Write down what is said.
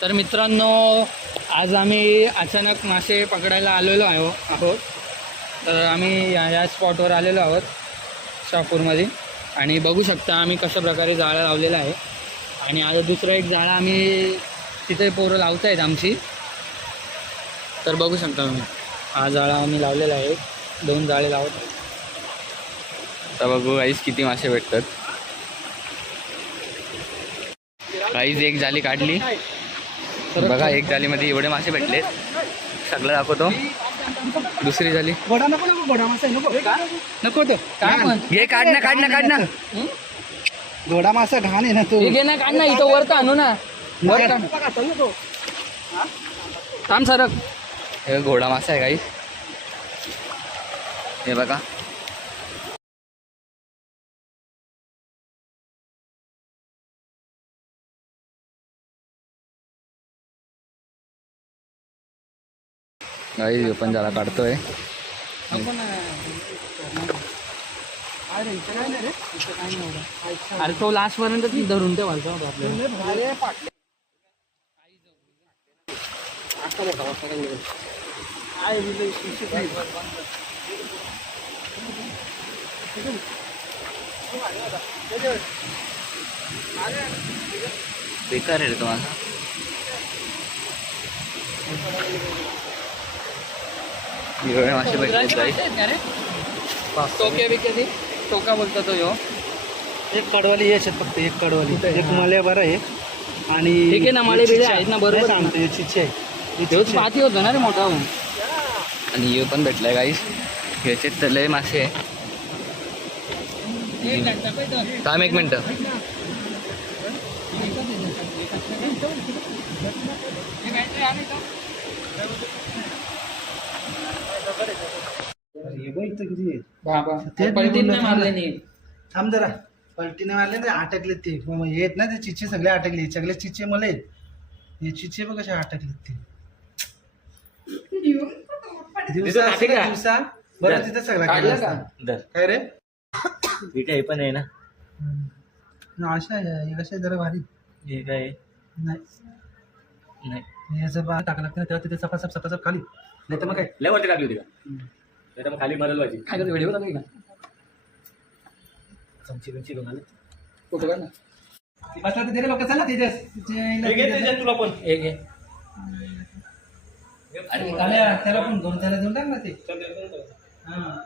तर मित्रांनो, आज आम्ही अचानक मासे पकडायला आलेलो आहोत. तर आम्ही या स्पॉटवर आलेलो आहोत शहापूरमध्ये. आणि बघू शकता आम्ही कशा प्रकारे जाळं लावलेलं आहे. आणि आता दुसरं एक जाळं आम्ही तिथे पोरं लावत आहेत आमची. तर बघू शकता तुम्ही, हा जाळा आम्ही लावलेला आहे. 2 जाळे लावत आहेत. तर बघू गाईस किती मासे भेटतात. गाईस एक जाळी काढली बघा, एक जाळीमध्ये एवढे मासे भेटले. सगळं दाखवतो. दुसरी झाली नको तो घे, काढ ना घोडा मासा घाण आहे ना तो. घे ना, काढ ना. इथं वर आणू ना, वर थांब सरक. हे घोडा मासा आहे गाईस, हे बघा. गाईस पण जरा काढतोय. अरे तो लास्ट पर्यंत धरून ठेवायचा होता आपल्याला. बेकार आहे रे तो माझा. मासे भेटले. टोके बिके टोका बोलतो तो यो. एक कडवाली येत फक्त, एक कडवाली, एक मल्या बरं आहे. आणि ठीक आहे ना, माळे बिळे आहेत ना, बरोबर सांगतो. हे चिचे आहे, पाती होतो ना रे मोठा. आणि हे पण भेटलाय गाईस. ह्याचे तले मासे आहे. थांब एक मिनिट. थांब जरा, पलटीने मारले ना, अटकले ते येत ना, ते चिचे सगळे अटकले. सगळे चिचे मला आहेत. हे चिचे बघ कशा अटकलेत ते. दिवसा बरं तिथं सगळं काय रे. हे पण आहे ना, अशा आहे कशा जरा भारी. हे काय नाही याचं बा टाका लागतं तेव्हा तिथे सपासप खाली. नाही तर मग काय लय वरती टाकली होती का? नाही तर मग खाली भरल व्हायची. काय करतो, व्हिडिओ टाकली का? चमची घेऊन आले फोटो काढ ना. बसला तर लोक चला तिथे तुला पण एक घे. त्याला पण दोन त्याला देऊन टाक ना ते. हा